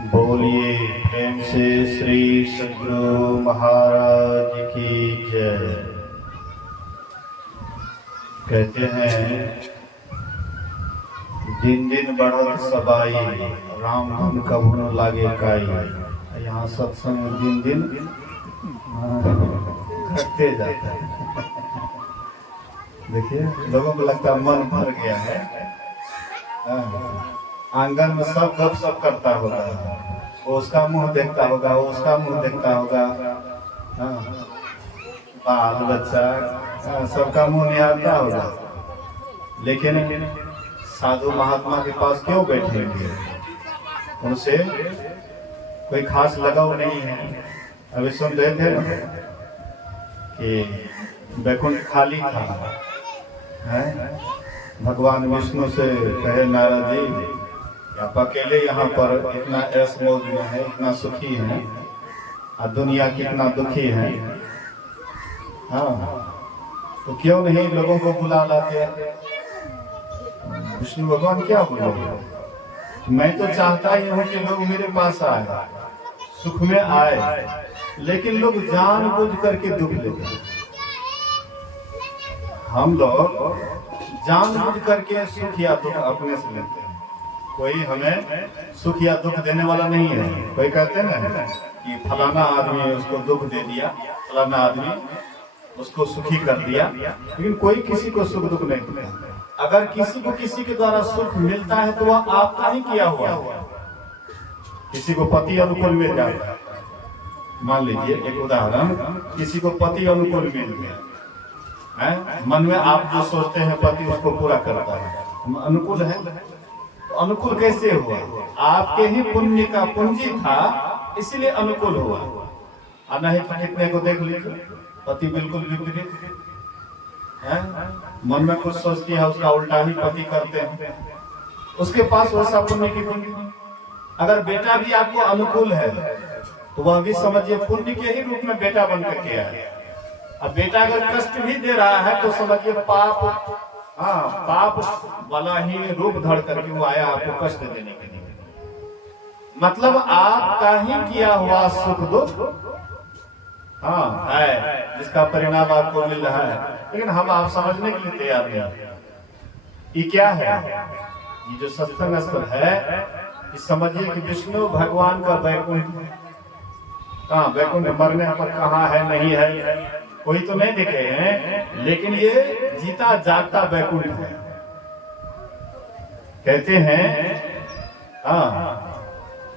बोलिए प्रेम से श्री सद्गुरु महाराज की जय। कहते हैं दिन दिन बढ़त सबाई, राम धुन कबू न लागे काई। यहाँ सत्संग दिन दिन घटते जाता है। देखिए लोगों को लगता है मन भर गया है। आंगन में सब गपशप करता होगा, वो उसका मुंह देखता होगा, वो उसका मुंह देखता होगा। बाल बच्चा सबका मुंह निहारता होगा, लेकिन साधु महात्मा के पास क्यों बैठेंगे? उनसे कोई खास लगाव नहीं है। अभी सुन रहे थे ना कि वैकुंठ खाली था, है? भगवान विष्णु से कहे नारद जी, आप अकेले यहाँ पर इतना ऐश मौज में है, इतना सुखी है, और दुनिया कितना दुखी है। हाँ, तो क्यों नहीं लोगों को बुला लाते? विष्णु भगवान क्या बोलोगे? मैं तो चाहता ही हूँ कि लोग मेरे पास आए, सुख में आए, लेकिन लोग जानबूझ करके दुख लेते हैं। हम लोग जानबूझ करके सुख या दुख अपने से लेते हैं। कोई हमें सुख या दुख देने वाला नहीं है। कोई कहते हैं ना कि फलाना आदमी उसको दुख दे दिया, फलाना आदमी उसको सुखी कर दिया, लेकिन कोई किसी को सुख दुख नहीं देता। अगर किसी को किसी के द्वारा सुख मिलता है तो वह आपका ही किया हुआ। किसी को पति अनुकूल मिल जाए, मान लीजिए एक उदाहरण, किसी को पति अनुकूल मिल गया, मन में आप जो सोचते हैं पति उसको पूरा करता है, अनुकूल है। तो अनुकूल कैसे हुआ? आपके ही पुण्य का पूंजी था, इसलिए अनुकूल हुआ। और नहीं तो कितने को देख लीजिए पति बिल्कुल विपरीत है, मन में कुछ सोचती है उसका उल्टा ही पति करते हैं, उसके पास वैसा पुण्य की पूंजी। अगर बेटा भी आपको अनुकूल है तो वह भी समझिए पुण्य के ही रूप में बेटा बन करके आया। अब बेटा अगर कष्ट भी दे रहा है तो समझिए पाप, पाप वाला ही रूप धर करके वो आया आपको कष्ट देने के लिए। मतलब आपका ही किया हुआ सुख दुख है, जिसका परिणाम आपको मिल रहा है, लेकिन हम आप समझने के लिए तैयार नहीं। ये क्या है? ये जो सत्संग स्थल है, ये समझिए कि विष्णु भगवान का वैकुंठ। वैकुंठ मरने पर कहाँ है नहीं है कोई तो नहीं देखे हैं, लेकिन ये जीता जागता वैकुंठ है। कहते हैं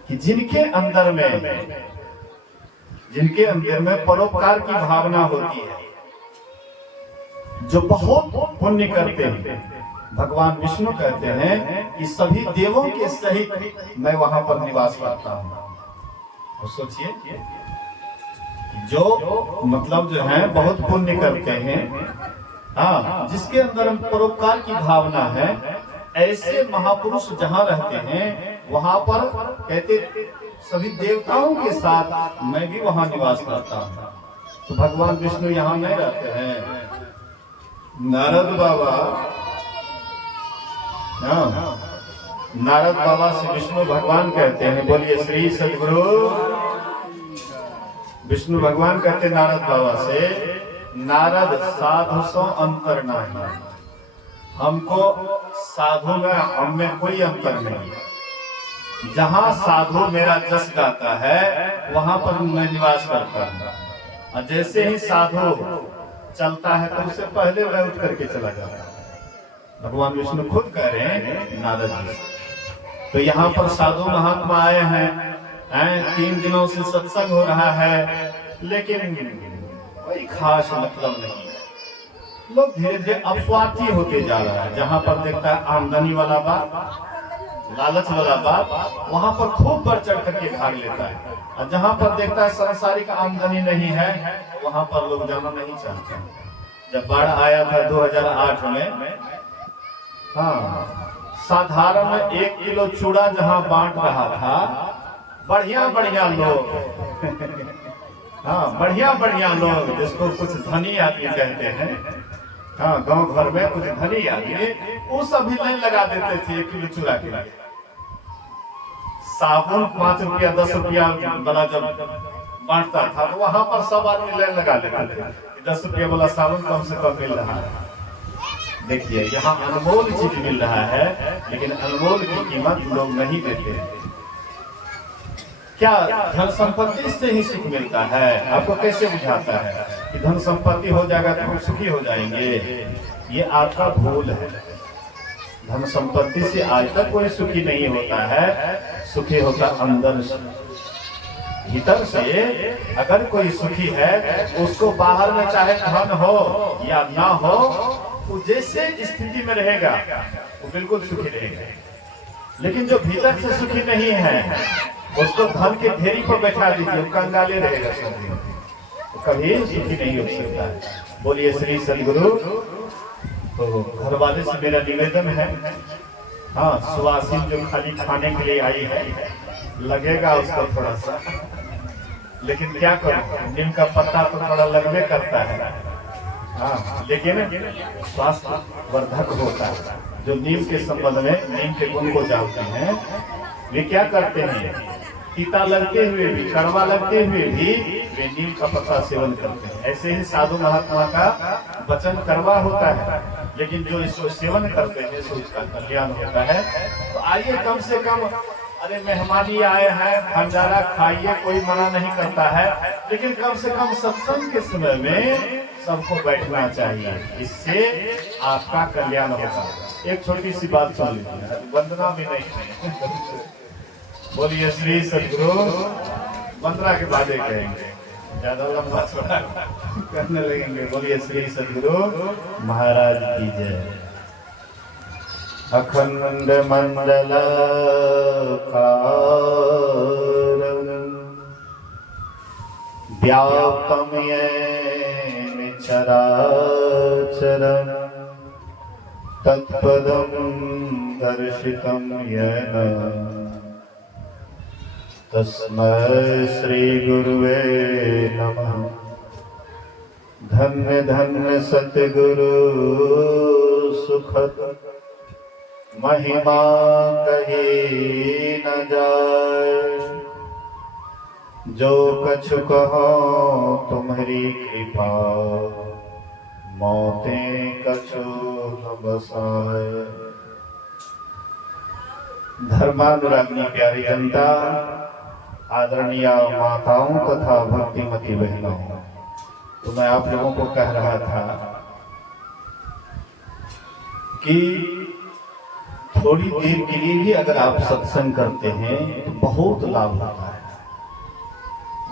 कि जिनके अंदर में परोपकार की भावना होती है, जो बहुत पुण्य करते हैं, भगवान विष्णु कहते हैं कि सभी देवों के सहित मैं वहां पर निवास करता हूं। सोचिए, जो मतलब जो है बहुत पुण्य करते हैं, जिसके अंदर परोपकार की भावना है, ऐसे महापुरुष जहाँ रहते हैं वहां पर कहते सभी देवताओं के साथ मैं भी वहां निवास करता हूँ। तो भगवान विष्णु यहाँ नहीं रहते हैं। नारद बाबा से विष्णु भगवान कहते हैं, बोलिए श्री सद्गुरु। विष्णु भगवान कहते नारद बाबा से, नारद साधु सो अंतर नहीं, हमको साधु में हम में कोई अंतर नहीं। जहाँ साधु मेरा जस गाता है वहां पर मैं निवास करता हूँ, और जैसे ही साधु चलता है तो उससे पहले वह उठ करके चला जाता है। भगवान विष्णु खुद कह रहे हैं नारद जी। तो यहाँ पर साधु महात्मा आए हैं, 3 दिनों से सत्संग हो रहा है, लेकिन कोई खास मतलब नहीं है। लोग धीरे धीरे अपस्वार्थी होते जा रहा है। जहाँ पर देखता है आमदनी वाला बात, लालच वाला बात, वहां पर खूब बढ़ चढ़ करके भाग लेता है। और जहाँ पर देखता है सांसारिक आमदनी नहीं है, वहां पर लोग जाना नहीं चाहते। जब बाढ़ आया था 2008 में, साधारण 1 किलो चूड़ा जहाँ बांट रहा था, बढ़िया लोग बढ़िया लोग, जिसको कुछ धनी आदमी कहते हैं, गांव घर में कुछ धनी आदमी, वो सभी लाइन लगा देते थे 1 किलो चूड़ा के लिए। साबुन 5 रुपया 10 रुपया वाला जब बांटता था तो वहां पर सब आदमी लाइन लगा लेते थे, 10 रुपया वाला साबुन कम से कम मिल रहा है। देखिए यहाँ अनमोल चीज मिल रहा है, लेकिन अनमोल की कीमत लोग नहीं देते। क्या धन संपत्ति से ही सुख मिलता है? आपको कैसे बुझाता है कि धन संपत्ति हो जाएगा तो हम सुखी हो जाएंगे? ये आपका भूल है। धन संपत्ति से आज तक कोई सुखी नहीं होता है, सुखी होता अंदर से, भीतर से। अगर कोई सुखी है उसको बाहर में चाहे धन हो या ना हो, वो जैसे स्थिति में रहेगा वो बिल्कुल सुखी रहेगा। लेकिन जो भीतर से सुखी नहीं है उसको धन के ढेरी पर बैठा दीजिए, कंगाले रहेगा, तो कभी सुखी नहीं हो सकता है। बोलिए श्री सदगुरु। तो घर वाले से मेरा निवेदन है, हाँ सुवासिन जो खाली खाने के लिए आई है, लगेगा उसको थोड़ा सा, लेकिन क्या करूं, नीम का पत्ता तो थोड़ा लगने करता है, हाँ, लेकिन स्वास्थ्य वर्धक होता है। जो नीम के संबंध में नीम के गुण को जानते हैं वे क्या करते हैं, तीता लगते हुए भी, कड़वा लगते हुए भी वे नीम का पत्ता सेवन करते हैं। ऐसे ही साधु महात्मा का वचन कड़वा होता है, लेकिन जो इसको सेवन करते हैं तो इसका कल्याण होता है। तो आइए कम से कम, अरे मेहमानी आए हैं, भंडारा खाइए, कोई मना नहीं करता है, लेकिन कम से कम सत्संग के समय में सबको बैठना चाहिए, इससे आपका कल्याण होगा। एक छोटी सी बात सुन लीजिए, वंदना भी नहीं बोलिए श्री सदगुरु। वंदना के बाद कहेंगे, ज्यादा लंबा छोड़ा करने लगेंगे। बोलिए श्री सदगुरु महाराज की जय। अखंड मंडल व्याप्तम येन चराचरम् तत्पदं दर्शितं येन तस्मै श्री गुरुवे नमः। धन्य धन्य सतगुरु सुखद महिमा कही न जाए। जो कछु कहो तुम्हारी कृपा, मौतें कछु न बसाए। धर्मानुराग्नी प्यारी जनता, आदरणीय माताओं तथा भक्तिमती बहनों, तो मैं आप लोगों को कह रहा था कि थोड़ी देर के लिए भी अगर आप सत्संग करते हैं तो बहुत लाभ होता है।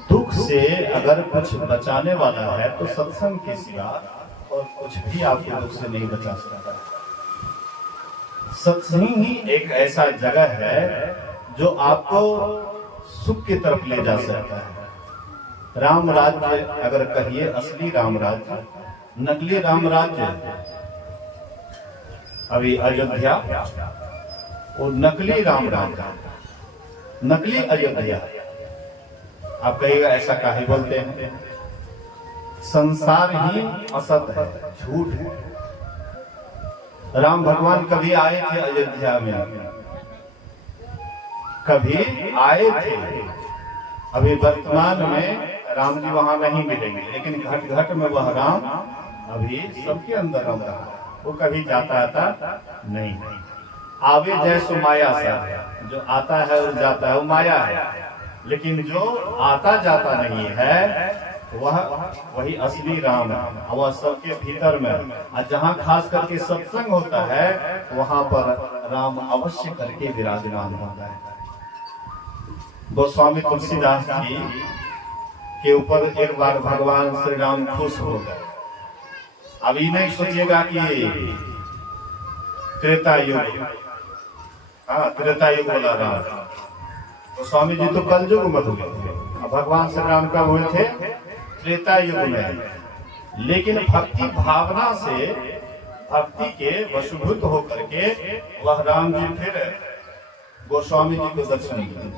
दुख से अगर कुछ बचाने वाला है तो सत्संग के सिवा और कुछ भी आपको दुख से नहीं बचा सकता। सत्संग ही एक ऐसा जगह है जो आपको सुख की तरफ ले जा सकता है। राम राज्य अगर कहिए, असली राम राज्य, नकली राम राज्य अभी अयोध्या, वो नकली राम राज्य, नकली अयोध्या। आप कहिएगा ऐसा काहे बोलते हैं? संसार ही असत है, झूठ है। राम भगवान कभी आए थे अयोध्या में, कभी आए थे। अभी वर्तमान में राम जी वहां नहीं मिलेंगे, लेकिन घट घट में वह राम अभी सबके अंदर रम रहा है। वो कभी जाता आता नहीं। आवे जैसो माया सा, जो आता है और जाता है वो माया है, लेकिन जो आता जाता नहीं है वह वही असली राम है। वह सबके भीतर में, और जहाँ खास करके सत्संग होता है वहां पर राम अवश्य करके विराजमान होता है। गोस्वामी तुलसीदास जी के ऊपर एक बार भगवान श्री राम खुश हो गए। अभी नहीं सोचिएगा कि त्रेता युग, हाँ त्रेता युग वाला राम। गोस्वामी जी तो कल युग में हुए थे, भगवान श्री राम कब हुए थे? त्रेता युग में। लेकिन भक्ति भावना से, भक्ति के वशीभूत होकर के वह राम जी फिर गोस्वामी जी को दर्शन दिए।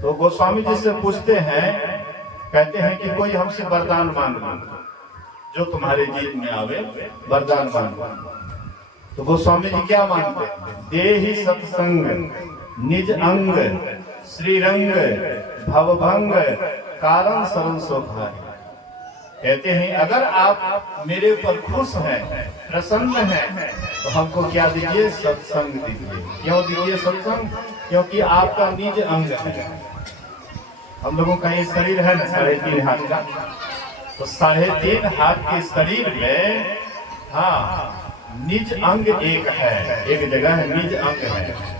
तो गोस्वामी जी से पूछते हैं, कहते हैं कि कोई हमसे वरदान मांग लो, जो तुम्हारे जीत में आवे वरदान मांगो। तो गोस्वामी जी क्या मांगते हैं? देहि सत्संग निज अंग श्रीरंग भवभंग कारण शरण शोभा। कहते हैं अगर आप मेरे ऊपर खुश हैं, प्रसन्न हैं, तो हमको क्या दीजिए? सत्संग दीजिए। क्यों दीजिए सत्संग? क्योंकि आपका निज अंग है। हम लोगों का ये शरीर है ना 3.5 हाथ का, तो 3.5 हाथ के शरीर में निज अंग एक है, एक जगह है निज अंग है।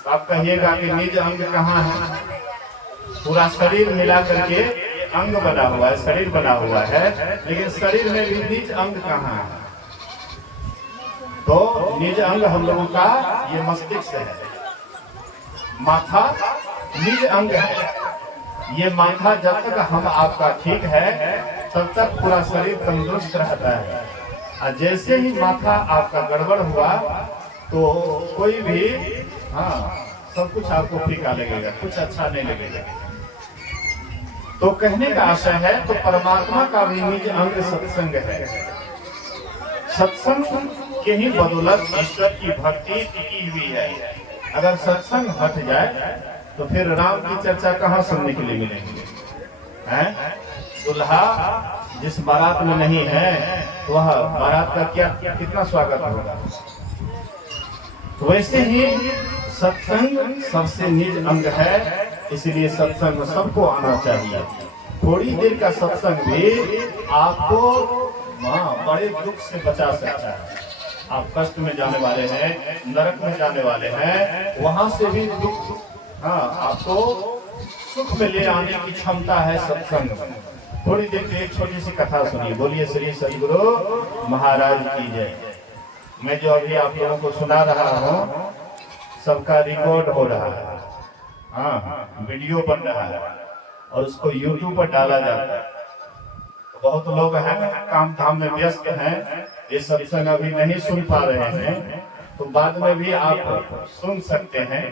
तो आप कहिएगा कि निज अंग कहाँ है? पूरा शरीर मिला करके अंग बना हुआ है, शरीर बना हुआ है, लेकिन शरीर में भी निज अंग कहाँ है? तो निज अंग हम लोगों का ये मस्तिष्क है, माथा निज अंग है। ये माथा जब तक हम आपका ठीक है तब तक पूरा शरीर तंदुरुस्त रहता है, और जैसे ही माथा आपका गड़बड़ हुआ तो कोई भी सब कुछ आपको फीका लगेगा, कुछ अच्छा नहीं लगेगा। तो कहने का आशय है, तो परमात्मा का भी निज अंग सत्संग है। सत्संग के ही बदौलत ईश्वर की भक्ति टिकी हुई है। अगर सत्संग हट जाए तो फिर राम की चर्चा कहाँ सुनने के लिए मिलेगी? दुल्हा जिस बारात में नहीं है वह बारात का क्या कितना स्वागत होगा? वैसे ही सत्संग सबसे निज अंग है, इसलिए सत्संग सबको आना चाहिए। थोड़ी देर का सत्संग भी आपको बड़े दुख से बचा सकता है। आप कष्ट में जाने वाले हैं, नरक में जाने वाले हैं, वहां से भी दुख आपको सुख में ले आने की क्षमता है सत्संग। थोड़ी देर की एक छोटी सी कथा सुनिए। बोलिए श्री सद्गुरु महाराज की जय। मैं जो अभी आप लोगों को सुना रहा हूँ सबका रिकॉर्ड हो रहा है, वीडियो बन रहा है और उसको YouTube पर डाला जाता है। तो बहुत लोग हैं काम धाम में व्यस्त हैं, ये सत्संग अभी नहीं सुन पा रहे हैं, तो बाद में भी आप सुन सकते हैं।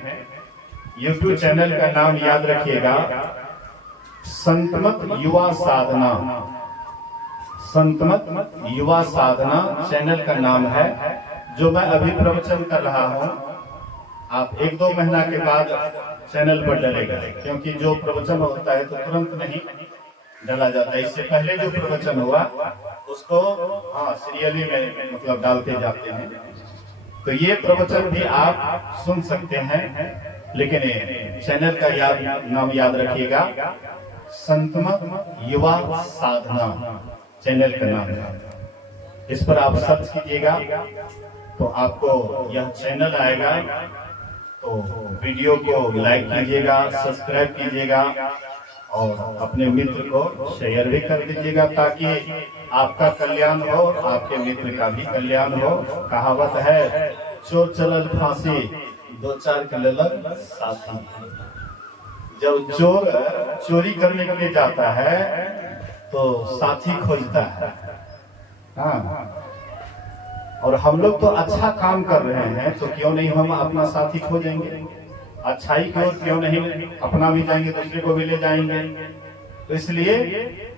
YouTube चैनल का नाम याद रखिएगा, संतमत युवा साधना। संतमत युवा साधना चैनल का नाम है, जो मैं अभी प्रवचन कर रहा हूँ। आप 1-2 महीना के बाद चैनल पर डलेगा, क्योंकि जो प्रवचन होता है तो तुरंत नहीं डाला जाता है। इससे पहले जो प्रवचन हुआ उसको सीरियली में मतलब डालते जाते हैं। तो ये प्रवचन भी आप सुन सकते हैं, लेकिन चैनल का नाम याद रखिएगा, संतमत युवा साधना चैनल का नाम है। इस पर आप सर्च कीजिएगा तो आपको यह चैनल आएगा। तो वीडियो को लाइक कीजिएगा, सब्सक्राइब कीजिएगा और अपने मित्र को शेयर भी कर दीजिएगा, ताकि आपका कल्याण हो, आपके मित्र का भी कल्याण हो। कहावत है, चोर चलल फांसी 2-4 के ललक साथी। जब चोर चोरी करने के लिए जाता है तो साथी खोजता है। और हम लोग तो अच्छा काम कर रहे हैं, तो क्यों नहीं हम अपना साथी खोजेंगे? अच्छाई की ओर क्यों नहीं अपना भी जाएंगे, दूसरे को भी ले जाएंगे। तो इसलिए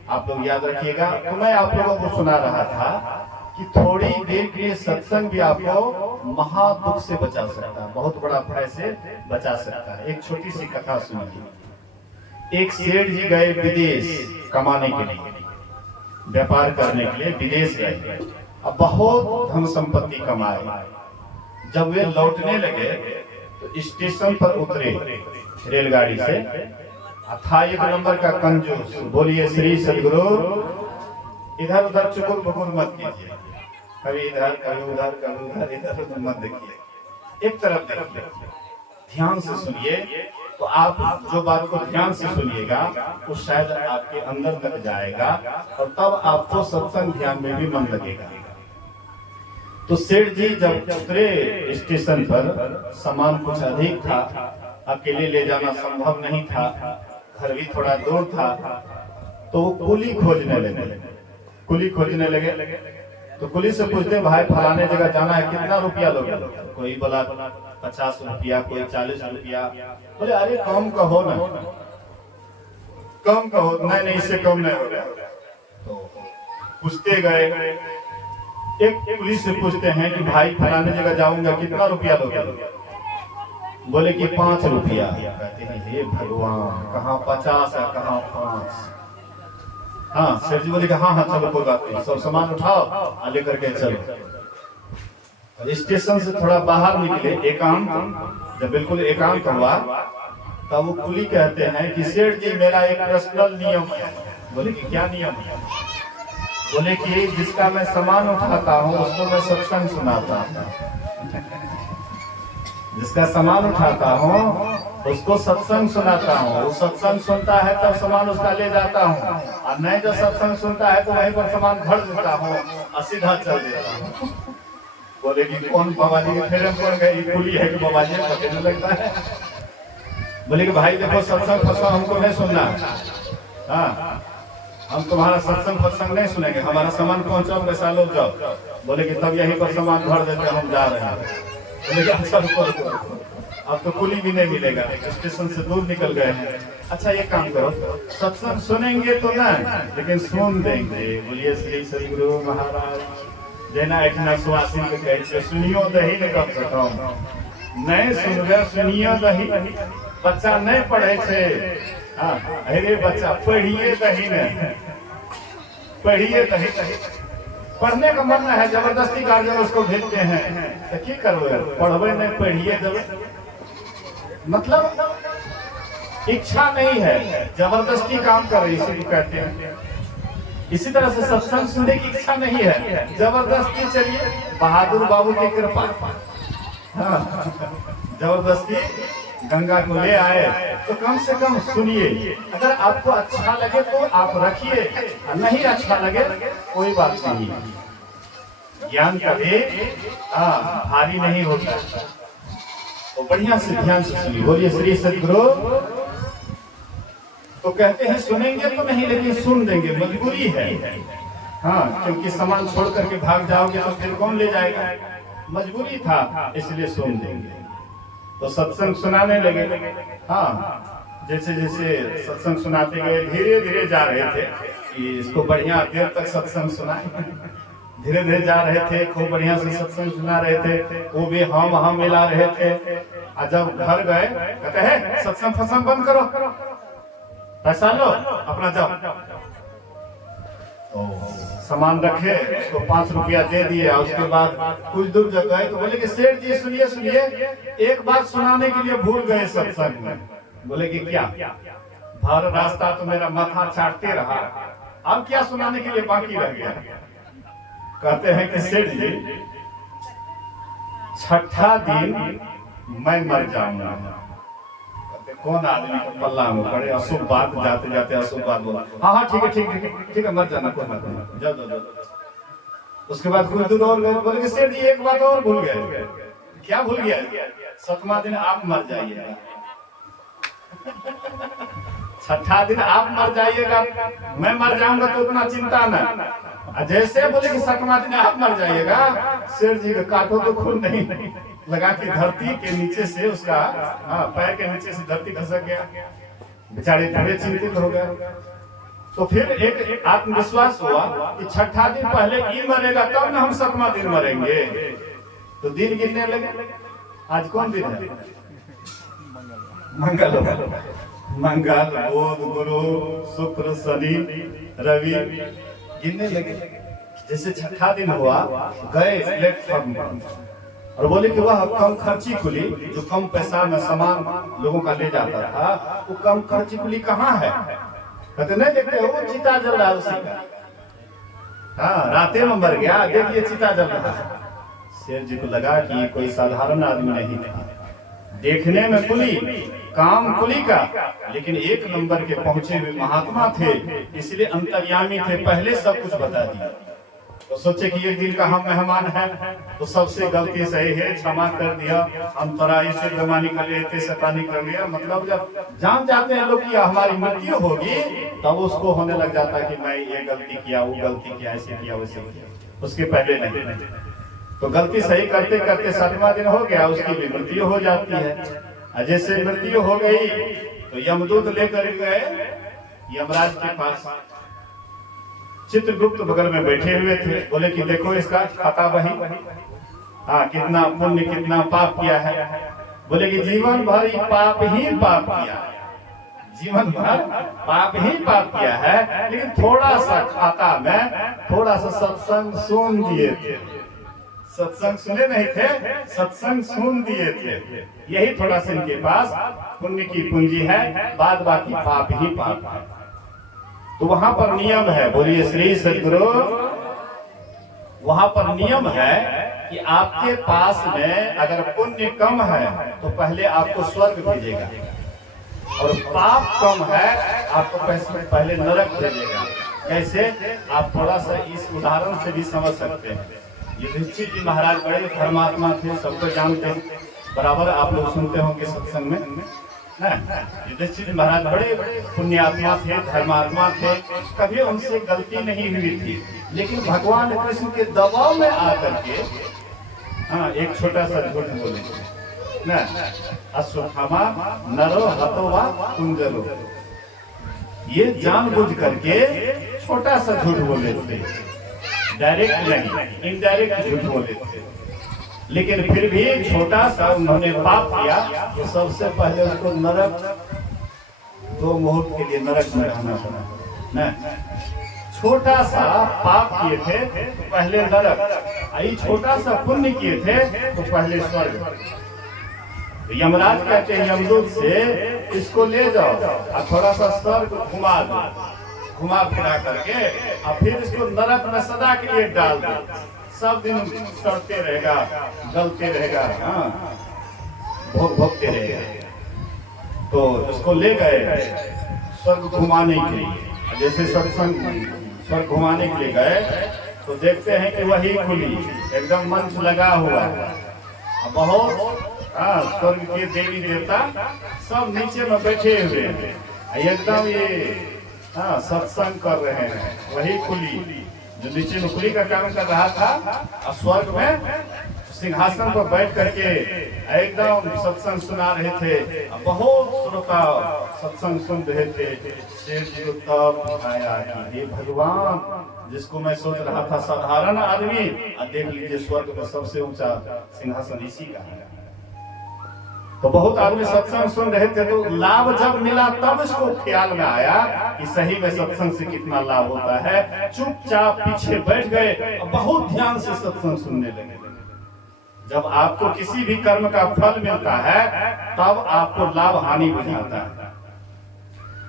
आप लोग याद रखिएगा। तो मैं आप लोगों को सुना रहा था कि थोड़ी देर के लिए सत्संग भी आपको महादुख से बचा सकता है, बहुत बड़ा भय से बचा सकता है। एक छोटी सी कथा सुनिए। एक सेठ जी गए विदेश कमाने के लिए, व्यापार करने के लिए विदेश गए। अब बहुत धन संपत्ति कमाए। जब वे लौटने लगे तो स्टेशन पर उतरे रेलगाड़ी से। था 1 नंबर का कंजूस। बोलिए श्री सद्गुरु। इधर उधर चुकुर बुकुर मत कीजिए, कभी इधर कभी उधर कभी उधर, इधर उधर मत देखिए, एक तरफ देखिए, ध्यान से सुनिए। तो आप जो बात को ध्यान से सुनिएगा वो शायद आपके अंदर तक जाएगा और तब आपको सत्संग ध्यान में भी मन लगेगा। तो सेठ जी जब उतरे स्टेशन पर, सामान कुछ अधिक था, अकेले ले जाना संभव नहीं था, घर भी थोड़ा दूर था, तो वो कुली खोजने लगे। तो कुली से पूछते, भाई फलाने जगह जाना है, कितना रुपया लोगे? कोई बोला 50 रुपया, कोई 40 रुपया। बोले अरे कम कहो ना, कम कहो। नहीं, इससे कम नहीं होगा। तो पूछते गए, एक पुलिस से पूछते हैं कि भाई फलाने जगह जाऊंगा, कितना रुपया लोगे? बोले कि 5 रुपया। कहते हैं हे भगवान, कहाँ 50 है कहाँ 5। हाँ सेठ जी बोले कि हाँ हाँ चलो कोई बात नहीं, सब सामान उठाओ और लेकर के चलो। स्टेशन से थोड़ा बाहर निकले, एकांत, जब बिल्कुल एकांत हुआ तब वो कुली कहते हैं कि सेठ जी मेरा एक पर्सनल नियम है। बोले कि क्या नियम है? बोले कि जिसका मैं सामान उठाता हूँ उसको मैं सत्संग सुनाता हूँ, जिसका सामान उठाता हूँ उसको सत्संग सुनाता हूँ। वो सत्संग सुनता है तब सामान उसका ले जाता हूँ, और नहीं जो सत्संग सुनता है तो वहीं पर सामान भर देता हूँ और सीधा चल देता हूँ। बोले कि कौन बाबा जी के फेरे में पड़ गए, कुली है कि बाबा जी पकड़ने लगता है। बोले कि भाई देखो सत्संग फत्संग हमको नहीं सुनना है, हाँ हम तुम्हारा सत्संग फत्संग नहीं सुनेंगे, हमारा सामान पहुंचाओ पैसा लो जाओ। बोले कि तब यहीं पर सामान भर देते हम जा रहे हैं। बोले कि अच्छा रुको रुको, अब तो कुली भी नहीं मिलेगा, स्टेशन से दूर निकल गए हैं। अच्छा ये काम करो, सत्संग सुनेंगे तो ना लेकिन सुन देंगे। बोलिए श्री सदगुरु महाराज जेना इतना सुहासिन के कहे छे सुनियो दही ने कम से कम नहीं सुनबे, सुनियो दही। बच्चा नहीं पढ़े छे, हाँ अरे बच्चा पढ़िए दही ने, पढ़िए दही। पढ़ने का मन है, जबरदस्ती गार्जियन उसको भेजते हैं तो की करबे, पढ़बे नहीं पढ़िए देवे, मतलब इच्छा नहीं है, जबरदस्ती काम कर रही इसी कहते हैं। इसी तरह से सत्संग सुनने की इच्छा नहीं है, जबरदस्ती चलिए, बहादुर बाबू की कृपा, हाँ जबरदस्ती गंगा को ले आए तो कम से कम सुनिए। अगर आपको अच्छा लगे तो आप रखिए, नहीं अच्छा लगे कोई बात नहीं। ज्ञान कभी भारी नहीं होता, तो बढ़िया से ध्यान से सुनिए। बोलिए श्री सदगुरु। तो कहते हैं सुनेंगे तो नहीं लेकिन सुन देंगे, मजबूरी है, हाँ क्योंकि सामान छोड़ करके भाग जाओगे तो फिर कौन ले जाएगा, मजबूरी था इसलिए सुन देंगे। तो सत्संग सुनाने लगे, हाँ जैसे जैसे सत्संग सुनाते गए धीरे धीरे जा रहे थे कि इसको बढ़िया देर तक सत्संग सुनाए। धीरे धीरे जा रहे थे, खूब बढ़िया से सत्संग सुना रहे थे, वो भी हम मिला रहे थे। और जब घर गए कहते हैं सत्संग फत्संग बंद करो, पैसा लो अपना जाओ। तो सामान रखे, उसको 5 रुपया दे दिए। उसके बाद कुछ दूर जब गए तो बोले कि सेठ जी सुनिए सुनिए, एक बात सुनाने के लिए भूल गए सत्संग में। बोले कि क्या? भर रास्ता तो मेरा माथा चाटते रहा, अब क्या सुनाने के लिए बाकी रह गया? कहते हैं कि सेठ जी 6ठा दिन मैं मर जाऊंगा। कौन आदमी को पल्ला में पड़े, अशुभ बात जाते जाते अशुभ बात बोला। हाँ हाँ ठीक है ठीक है ठीक है, मर जाना कोई बात नहीं, जाओ जाओ जाओ। उसके बाद कुछ दूर और गए, बोले कि सेठ जी एक बात और भूल गए। क्या भूल गया? 7वां दिन आप मर जाइएगा। 6ठा दिन आप मर जाइएगा, मैं मर जाऊंगा तो उतना चिंता न। जैसे बोले कि 7वां दिन आप मर जाइएगा, सेठ जी का काटो तो खून नहीं लगा कि धरती के नीचे से उसका पैर के नीचे से धरती खसक गया, बेचारे बड़े चिंतित हो गए। तो फिर एक आत्मविश्वास हुआ कि 6ठा दिन पहले ये मरेगा तब ना हम 7वां दिन मरेंगे। तो दिन गिनने लगे, आज कौन दिन है? मंगल, मंगल बुध गुरु शुक्र शनि रवि, गिनने लगे। जैसे 6ठा दिन हुआ, गए प्लेटफॉर्म पर और बोले कि वह कम खर्ची कुली जो कम पैसा में सामान लोगों का ले जाता था, वो कम खर्ची कुली कहाँ है? कहते नहीं देखते हो चिता जल रहा है उसी का, हाँ रातें में मर गया, देखिए चिता जल रहा है। शेर जी को लगा कि कोई साधारण आदमी नहीं था, देखने में कुली, काम कुली का, लेकिन 1 नंबर के पहुंचे हुए महात्मा थे, इसलिए अंतर्यामी थे, पहले सब कुछ बता दिया। तो सोचे कि एक दिन का हम मेहमान है, तो सबसे गलती सही है, क्षमा कर दिया, हम तराई से बेमानी कर लिए, शैतानी कर लिया। मतलब जब जान जाते हैं लोग कि हमारी मृत्यु होगी, तब उसको होने लग जाता है कि मैं ये गलती किया, वो गलती किया, ऐसे किया वैसे किया, उसके पहले नहीं। तो गलती सही करते करते 7वां दिन हो गया, उसकी भी मृत्यु हो जाती है। जैसे मृत्यु हो गई तो यमदूत लेकर गए यमराज के पास। चित्रगुप्त बगल में बैठे हुए थे, बोले कि देखो इसका खाता बही, हाँ कितना पुण्य कितना पाप किया है। बोले कि जीवन भर ही पाप किया है, जीवन भर पाप किया है, लेकिन थोड़ा सा खाता में थोड़ा सा सत्संग सुन दिए थे, सत्संग सुने नहीं थे, सत्संग सुन दिए थे, यही थोड़ा सा इनके पास पुण्य की पूंजी है, बाद बाकी पाप है। तो वहां पर नियम है, बोलिए श्री सद्गुरु, वहां पर नियम है कि आपके पास में अगर पुण्य कम है तो पहले आपको स्वर्ग भेजेगा, और पाप कम है आपको पहले नरक भेजेगा। कैसे, आप थोड़ा सा इस उदाहरण से भी समझ सकते हैं। युधिष्ठिर जी महाराज बड़े धर्मात्मा थे, सबको जानते हैं, बराबर आप लोग सुनते होंगे सत्संग में। युधिष्ठिर महाराज बड़े पुण्यात्मा थे, धर्मात्मा थे, कभी उनसे गलती नहीं हुई थी, लेकिन भगवान कृष्ण के दबाव में आकर के एक छोटा सा झूठ बोले ना, अश्वत्थामा नरो हतोवा कुंजरो, ये जानबूझ करके छोटा सा झूठ बोले थे, डायरेक्ट नहीं, इनडायरेक्ट झूठ बोले थे, लेकिन फिर भी छोटा सा उन्होंने पाप किया, तो सबसे पहले उसको नरक, 2 मुहूर्त के लिए नरक में रहना पड़ा ना। छोटा सा पाप किए थे तो पहले नरक, छोटा सा पुण्य किए थे तो पहले स्वर्ग। यमराज कहते हैं यमदूत से, इसको ले जाओ और थोड़ा सा स्वर्ग घुमा फिरा करके, और फिर इसको नरक में सदा के लिए डाल दो, सब दिन सड़ते रहेगा, गलते रहेगा, भोगते रहेगा। तो इसको ले गए स्वर्ग घुमाने के लिए, जैसे सत्संग स्वर्ग घुमाने के लिए गए तो देखते हैं कि वही खुली, एकदम मंच लगा हुआ है, बहुत स्वर्ग के देवी देवता सब नीचे में बैठे हुए हैं, एकदम ये सत्संग कर रहे हैं। वही खुली जो नीचे में खुली का काम कर रहा था, और स्वर्ग में सिंहासन पर बैठ करके एकदम सत्संग सुना रहे थे, बहुत श्रोता सत्संग सुन रहे थे। शेर जी को तब आया कि हे भगवान, जिसको मैं सोच रहा था साधारण आदमी, देख लीजिए स्वर्ग में सबसे ऊंचा सिंहासन इसी का है। तो बहुत आदमी सत्संग सुन रहे थे, तो लाभ जब मिला तब इसको ख्याल में आया कि सही में सत्संग से कितना लाभ होता है। चुपचाप पीछे बैठ गए और बहुत ध्यान से सत्संग सुनने लगे। जब आपको किसी भी कर्म का फल मिलता है तब आपको लाभ हानि बुझाता है।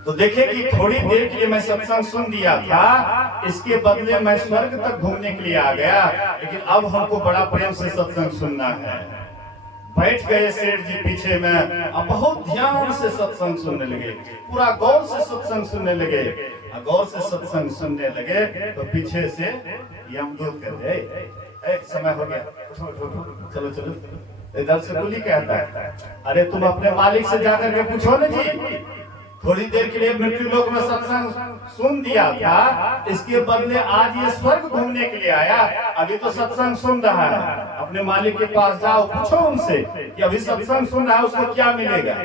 तो देखिए कि थोड़ी देर के लिए मैं सत्संग सुन दिया था, इसके बदले मैं स्वर्ग तक घूमने के लिए आ गया, लेकिन अब हमको बड़ा प्रेम से सत्संग सुनना है। बैठ गए सेठ जी पीछे में, अब बहुत ध्यान से सत्संग सुनने लगे, पूरा गौर से सत्संग सुनने लगे। गौर से सत्संग सुनने लगे तो पीछे से यमदूत कहते, समय हो गया, चलो चलो, इधर से बोली कहता है, अरे तुम अपने मालिक से जाकर के पूछो ना जी, थोड़ी देर के लिए मृत्यु लोक में सत्संग सुन दिया था, इसके बदले आज ये स्वर्ग घूमने के लिए आया, अभी तो सत्संग सुन रहा है। अपने मालिक के पास जाओ, पूछो उनसे कि अभी सत्संग सुन रहा है, उसको क्या मिलेगा।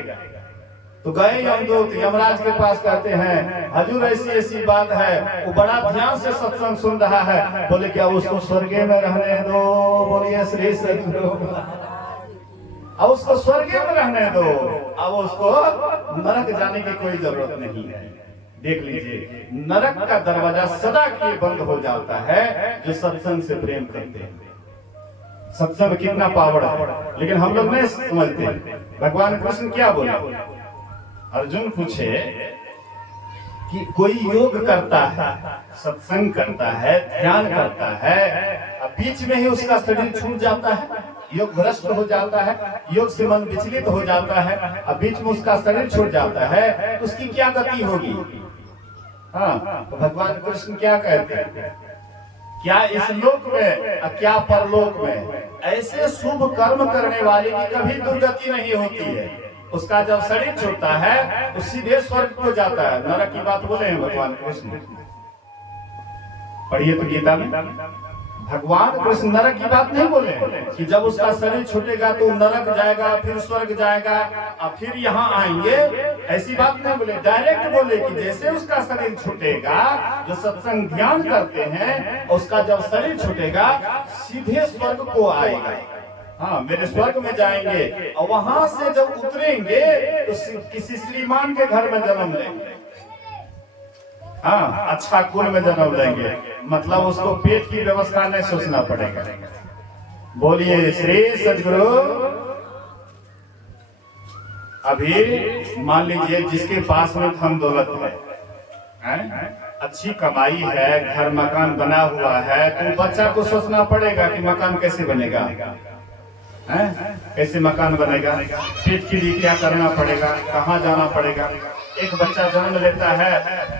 तो गए यमदूत यमराज के पास, कहते हैं हजूर ऐसी ऐसी बात है, वो बड़ा ध्यान से सत्संग सुन रहा है। बोले क्या उसको स्वर्गे में रहने दो, बोलिए श्री सद्गुरु, अब उसको स्वर्गे में रहने दो, अब उसको नरक जाने की कोई जरूरत नहीं है। देख लीजिए, नरक का दरवाजा सदा के लिए बंद हो जाता है जो सत्संग से प्रेम करते हैं। सत्संग में कितना पावर है, लेकिन हम लोग नहीं समझते। भगवान कृष्ण क्या बोले, अर्जुन पूछे कि कोई योग करता है, सत्संग करता है, ध्यान करता है, अब बीच में ही उसका शरीर छूट जाता है, योग भ्रष्ट हो जाता है, योग से मन विचलित हो जाता है, अब बीच में उसका शरीर छूट जाता है, तो उसकी क्या गति होगी। तो भगवान कृष्ण क्या कहते हैं, क्या इस लोक में और क्या परलोक में ऐसे शुभ कर्म करने वाले की कभी दुर्गति नहीं होती है। उसका जब शरीर छूटता है तो सीधे स्वर्ग को जाता है। नरक की बात बोले हैं भगवान कृष्ण, पढ़िए तो गीता में भगवान कृष्ण नरक की बात नहीं बोले कि जब उसका शरीर छूटेगा तो नरक जाएगा, फिर स्वर्ग जाएगा और फिर यहाँ आएंगे, ऐसी बात नहीं बोले। डायरेक्ट बोले कि जैसे उसका शरीर छूटेगा, जो सत्संग ध्यान करते हैं, उसका जब शरीर छूटेगा सीधे स्वर्ग को आएगा। हाँ मेरे स्वर्ग में जाएंगे, और वहां से जब उतरेंगे तो किसी श्रीमान के घर में जन्म लेंगे। हाँ, अच्छा कुल में जन्म लेंगे, मतलब उसको पेट की व्यवस्था नहीं सोचना पड़ेगा। बोलिए श्री सद्गुरु। अभी मान लीजिए जिसके पास में धन दौलत है, अच्छी कमाई है, घर मकान बना हुआ है, तो बच्चा को सोचना पड़ेगा कि मकान कैसे बनेगा, कैसे मकान बनेगा, पेट के लिए क्या करना पड़ेगा, कहाँ जाना पड़ेगा। एक बच्चा जन्म लेता है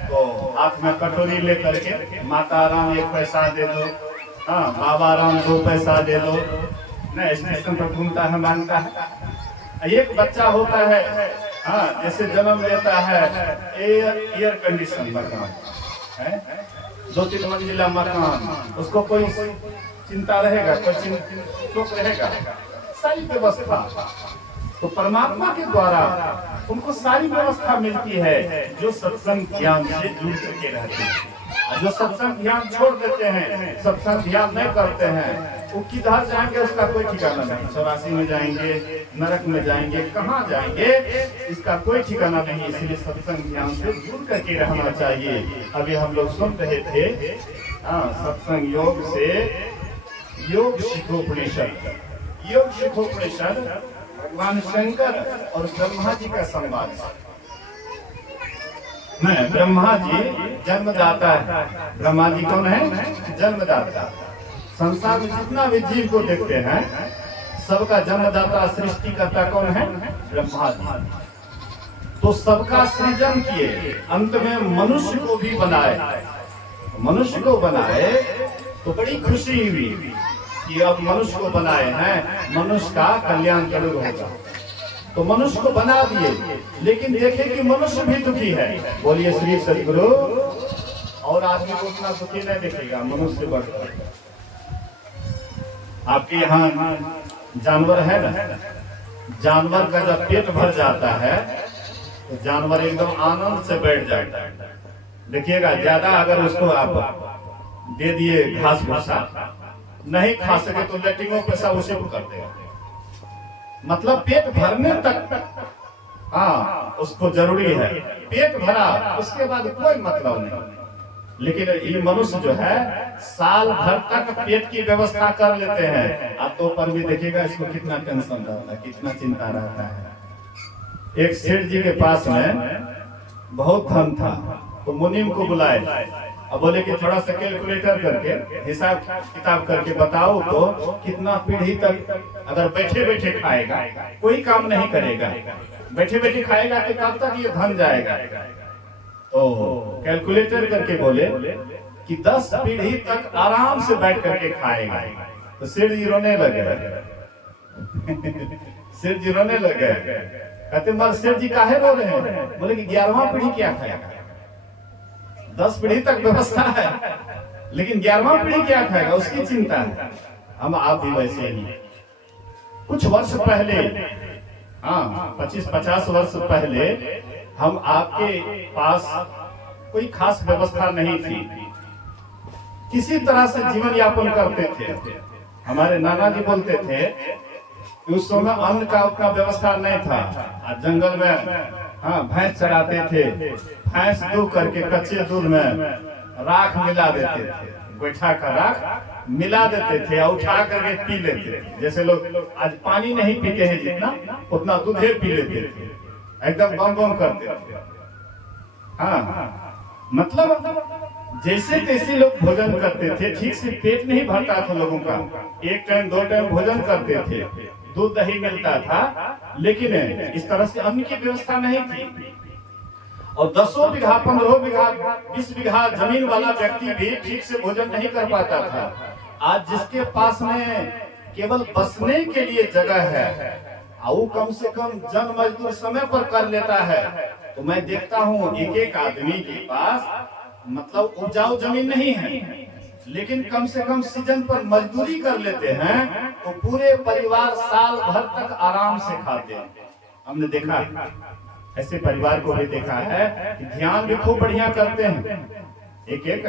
तो हाथ में कटोरी लेकर के माता राम 1 पैसा दे दो, हाँ बाबा राम 2 पैसा दे दो, नहीं स्टेशन पर घूमता है मांगता है। एक बच्चा होता है, हाँ जैसे जन्म लेता है, एयर कंडीशन मकान है, 2-3 मंजिला मकान, उसको कोई चिंता रहेगा, कोई शोक रहेगा, सारी व्यवस्था तो परमात्मा के द्वारा उनको सारी व्यवस्था मिलती है, जो सत्संग ज्ञान से जुड़ करके रहते हैं। जो सत्संग ज्ञान छोड़ देते हैं, सत्संग ज्ञान नहीं करते हैं, वो किधर जाएंगे उसका कोई ठिकाना नहीं। 84 में जाएंगे, नरक में जाएंगे, कहाँ जाएंगे इसका कोई ठिकाना नहीं। इसलिए सत्संग ज्ञान से जुड़ करके रहना चाहिए। अभी हम लोग सुन रहे थे सत्संग योग से योग शिखोपनिषद, योग शिखोपनिषद भगवान शंकर और ब्रह्मा जी का संवाद। मैं ब्रह्मा जी जन्मदाता है। ब्रह्मा जी कौन है? जन्मदाता। संसार में जितना भी जीव को देखते हैं सबका जन्मदाता सृष्टिकर्ता कौन है? ब्रह्मा जी। तो सबका सृजन किए, अंत में मनुष्य को भी बनाए। मनुष्य को बनाए तो बड़ी खुशी हुई कि अब मनुष्य को बनाए हैं, मनुष्य का कल्याण जरूर होगा। तो मनुष्य को बना दिए, लेकिन देखे कि मनुष्य भी दुखी है। बोलिए श्री सद्गुरु। और आदमी को उतना दुखी नहीं देखेगा, मनुष्य बढ़कर। आपके यहाँ जानवर है ना, जानवर का जब पेट भर जाता है तो जानवर एकदम आनंद से बैठ जाता है। देखिएगा, ज्यादा अगर उसको आप दे दिए घास भूसा, नहीं खा सके तो लेटिंगों पे सब उसे कर देगा। मतलब पेट भरने तक हाँ उसको जरूरी है, पेट भरा उसके बाद कोई मतलब नहीं। लेकिन ये मनुष्य जो है साल भर तक पेट की व्यवस्था कर लेते हैं। आप तो पर भी देखिएगा इसको कितना टेंशन रहता है, कितना चिंता रहता है। एक सेठ जी के पास में बहुत धन था, तो मुनीम को बुलाए और बोले कि थोड़ा सा कैलकुलेटर करके हिसाब किताब करके बताओ तो कितना पीढ़ी तक अगर बैठे बैठे खाएगा, कोई काम नहीं करेगा, बैठे बैठे खाएगा तो कब तक ये धन जाएगा। तो कैलकुलेटर करके बोले कि 10 पीढ़ी तक आराम से बैठ करके खाएगा। तो सेठ जी रोने लगे। सेठ जी रोने लगे, कहते मगर सेठ जी काहे रो रहे हैं? बोले कि 11वां पीढ़ी क्या खाएगा? 10 पीढ़ी तक व्यवस्था है, लेकिन 11वां पीढ़ी क्या खाएगा उसकी चिंता है। हम आप भी वैसे ही। कुछ वर्ष पहले, हाँ 25-50 वर्ष पहले हम आपके पास कोई खास व्यवस्था नहीं थी, किसी तरह से जीवन यापन करते थे। हमारे नाना जी बोलते थे कि उस समय अन्न का उतना व्यवस्था नहीं था। जंगल में हाँ भैंस चराते थे, भैंस दूध करके कच्चे दूध में राख मिला देते थे, गोइठा का राख मिला देते थे और उठा करके पी लेते थे। जैसे लोग आज पानी नहीं पीते हैं जितना, उतना दूध पी लेते थे, एकदम बम बम करते थे। हाँ मतलब जैसे तैसे लोग भोजन करते थे, ठीक से पेट नहीं भरता था लोगों का। 1 टाइम 2 टाइम भोजन करते थे, दूध दही मिलता था, लेकिन इस तरह से अन्न की व्यवस्था नहीं थी। और 10 बीघा 15 बीघा 20 बीघा जमीन वाला व्यक्ति भी ठीक से भोजन नहीं कर पाता था। आज जिसके पास में केवल बसने के लिए जगह है, वो कम से कम जन मजदूर समय पर कर लेता है। तो मैं देखता हूँ एक आदमी के पास मतलब उपजाऊ जमीन नहीं है, लेकिन कम से कम सीजन पर मजदूरी कर लेते हैं, तो पूरे परिवार साल भर तक आराम से खाते हैं। हमने देखा ऐसे परिवार को भी देखा है कि ध्यान भी खूब बढ़िया करते हैं। एक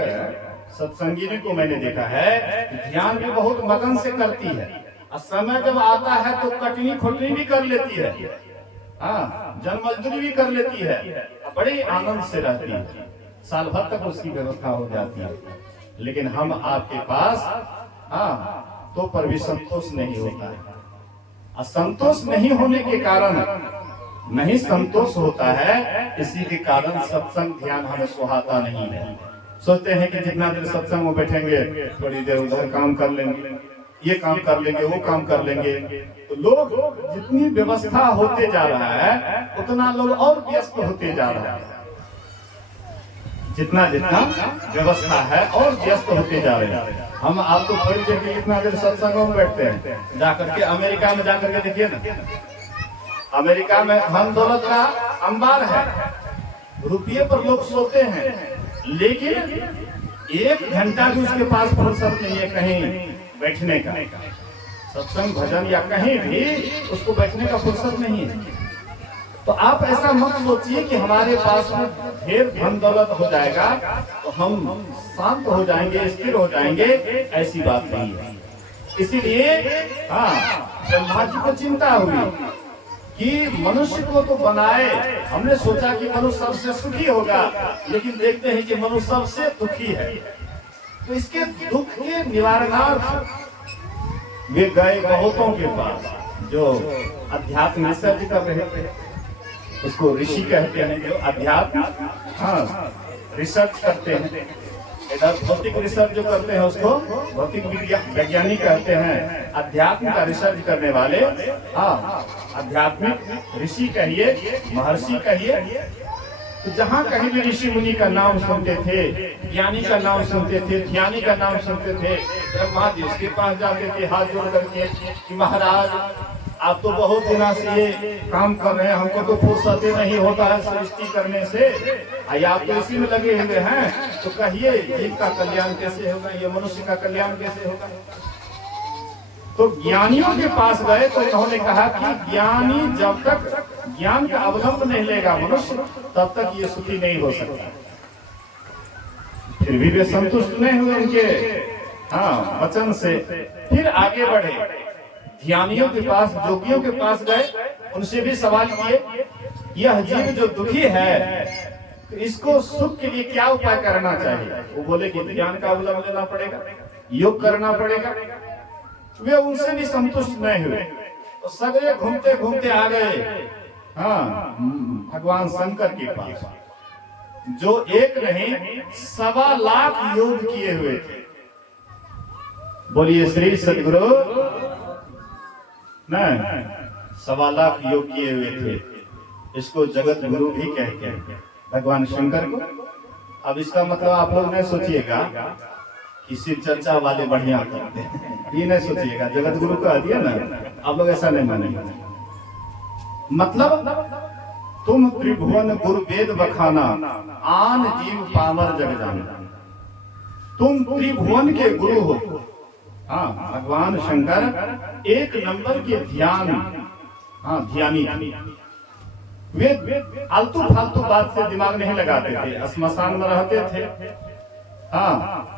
सत्संगिनी को मैंने देखा है कि ध्यान भी बहुत मगन से करती है, और समय जब आता है तो कटनी खोटनी भी कर लेती है, हाँ, जन मजदूरी भी कर लेती है, बड़े आनंद से रहती है, साल भर तक उसकी व्यवस्था हो जाती है। लेकिन हम आपके पास, हाँ, तो पर भी संतोष नहीं होता है। असंतोष नहीं होने के कारण नहीं संतोष होता है, इसी के कारण सत्संग ध्यान हमें सुहाता नहीं है। सोचते हैं कि जितना देर सत्संग में बैठेंगे थोड़ी देर उधर काम कर लेंगे, ये काम कर लेंगे, वो काम कर लेंगे, तो लोग जितनी व्यवस्था होते जा रहा है उतना लोग और व्यस्त होते जा रहा है। जितना जितना व्यवस्था है और व्यस्त होते जा रहे हैं। हम आपको थोड़ी देर के इतना देर सत्संग में बैठते हैं, जाकर के अमेरिका में जाकर के देखिए ना, अमेरिका में धन दौलत का अंबार है, रुपये पर लोग सोते हैं, लेकिन 1 घंटा भी उसके पास फुर्सत नहीं है कहीं बैठने का, सत्संग भजन या कहीं भी उसको बैठने का फुर्सत नहीं है। तो आप ऐसा मत सोचिए कि हमारे पास में ढेर धन दौलत हो जाएगा तो हम शांत हो जाएंगे, स्थिर हो जाएंगे, ऐसी बात नहीं है। इसीलिए हाँ, ब्रह्मा जी को चिंता हुई कि मनुष्य को तो बनाए, हमने सोचा कि मनुष्य सबसे सुखी होगा, लेकिन देखते हैं कि मनुष्य सबसे दुखी है। तो इसके दुख के निवारणार्थ वे गए बहुतों के पास जो अध्यात्म रिसर्च कर रहे थे, उसको ऋषि कहते हैं, जो अध्यात्म, हाँ, रिसर्च करते हैं। इधर भौतिक रिसर्च जो करते हैं उसको भौतिक वैज्ञानिक कहते हैं, अध्यात्म का रिसर्च करने वाले, हाँ, आध्यात्मिक ऋषि कहिए, महर्षि कहिए। तो जहाँ कहीं भी ऋषि मुनि का नाम सुनते थे, ज्ञानी का नाम सुनते थे, ध्यानी का नाम सुनते थे, ब्रह्मा जी उसके पास जाते थे हाथ जोड़ करके कि महाराज आप तो बहुत दिनों से ये काम कर रहे हैं, हमको तो फुर्सत नहीं होता है सृष्टि करने से, आप तो इसी में लगे हुए हैं, तो कहिए जीव का कल्याण कैसे होगा, ये मनुष्य का कल्याण कैसे होगा। तो ज्ञानियों के पास गए तो उन्होंने कहा कि ज्ञानी जब तक ज्ञान का अवलंब नहीं लेगा मनुष्य, तब तक ये सुखी नहीं हो सकता। फिर भी वे संतुष्ट नहीं हुए उनके, हाँ, वचन से। फिर आगे बढ़े, ध्यानियों के पास, जोगियों के पास गए, उनसे भी सवाल किए, यह जीव जो दुखी है तो इसको सुख के लिए क्या उपाय करना चाहिए। वो बोले कि ज्ञान का अवलंब लेना पड़ेगा, योग करना पड़ेगा। वे उनसे भी संतुष्ट नहीं हुए, तो सगरे घूमते घूमते आ गए, हाँ, भगवान शंकर के पास, जो एक नहीं 1.25 लाख योग किए हुए थे। बोलिए श्री सद्गुरु, नहीं, 1.25 लाख योग किए हुए थे। इसको जगत गुरु भी कहते हैं, भगवान शंकर को। अब इसका मतलब आप लोग नहीं सोचिएगा कि शिव चर्चा वाले बढ़िया करते हैं, ये नहीं सोचिएगा, जगत गुरु कह दिया ना, आप लोग ऐसा नहीं मानेंगे। मतलब तुम त्रिभुवन गुरु वेद बखाना, आन जीव पामर जग जाना। तुम त्रिभुवन के गुरु हो, हाँ, भगवान शंकर 1 नंबर के ध्यान, हाँ, ध्यानी। वे आलतू फालतू बात से दिमाग नहीं लगाते थे, श्मशान में रहते थे, हाँ,